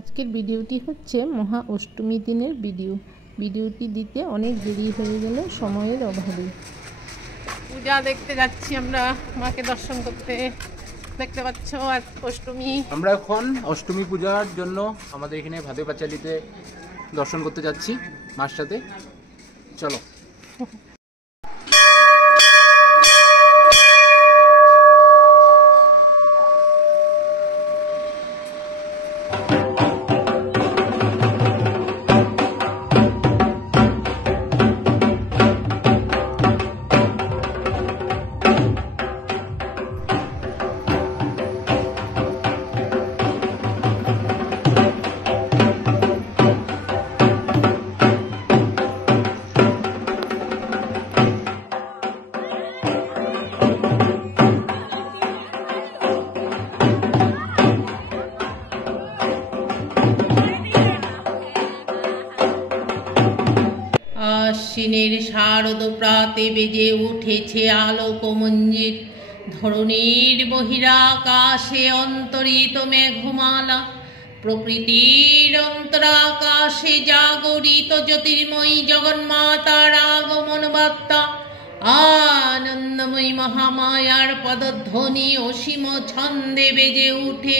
আজকের ভিডিওটি হচ্ছে মহা অষ্টমী দিনের ভিডিওটি দিতে অনেক দেরি হয়ে গেল সময়ের অভাবে। পূজা দেখতে যাচ্ছি আমরা, মাকে দর্শন করতে। দেখতে পাচ্ছ আজ অষ্টমী। আমরা এখন অষ্টমী পূজার জন্য আমাদের এখানে ভাদে পাঁচালিতে দর্শন করতে যাচ্ছি মার সাথে। চলো। আশ্বিনের শারদ প্রাতে বেজে উঠেছে আলোক মঞ্জির। ধরণীর বহিরাকাশে অন্তরিত মেঘমালা, প্রকৃতির অন্তরাকাশে জাগরিত জ্যোতির্ময়ী জগন্মাতার আগমন বার্তা। আনন্দময়ী মহামায়ার পদধ্বনি অসীম ছন্দে বেজে উঠে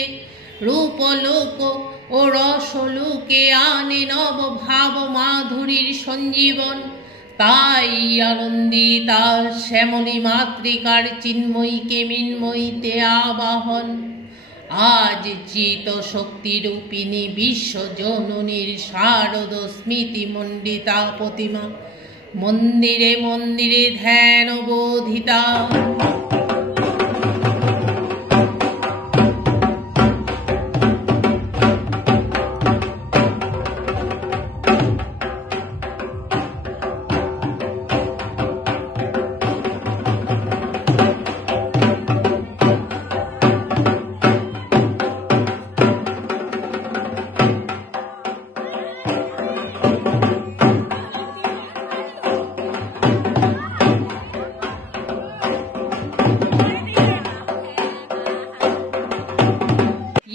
রূপলোক ও রসলোকে আনে নব ভাব মাধুরীর সঞ্জীবন। তাই আনন্দিতা শ্যামলী মাতৃকার চিন্ময়ীকে মৃন্ময়ীতে আবাহন। আজ চিত শক্তিরূপিণী বিশ্বজননীর শারদ স্মৃতি মণ্ডিতা প্রতিমা মন্দিরে মন্দিরে ধ্যান বোধিতা।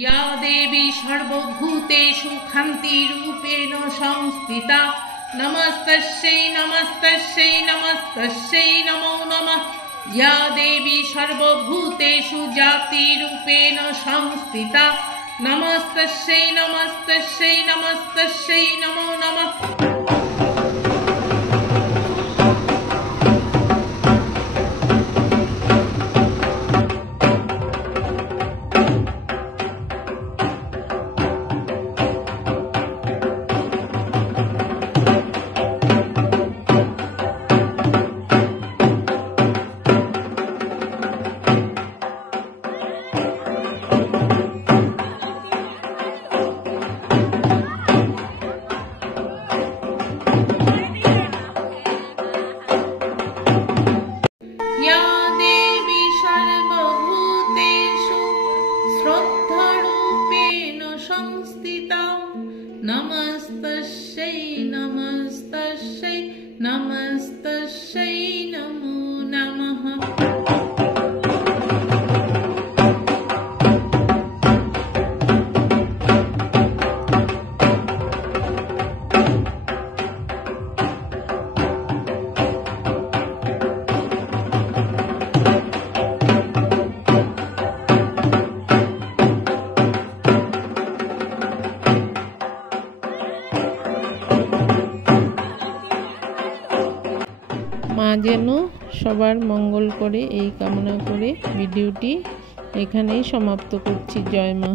या देवी सर्वभूतेषु कान्तिरूपेण संस्थिता नमस्तस्यै नमस्तस्यै नमस्तस्यै नमो नमः। या देवी सर्वभूतेषु जातिरूपेण संस्थिता नमस्तस्यै नमस्तस्यै नमस्तस्यै नमो नमः। या देवी सर्वभूतेषु श्रद्धारूपेण संस्थिता नमस्तस्यै नमस्तस्यै नमस्तस्यै नमो नमः। মা যেন সবার মঙ্গল করে এই কামনা করে ভিডিওটি এখানেই সমাপ্ত করছি। জয় মা।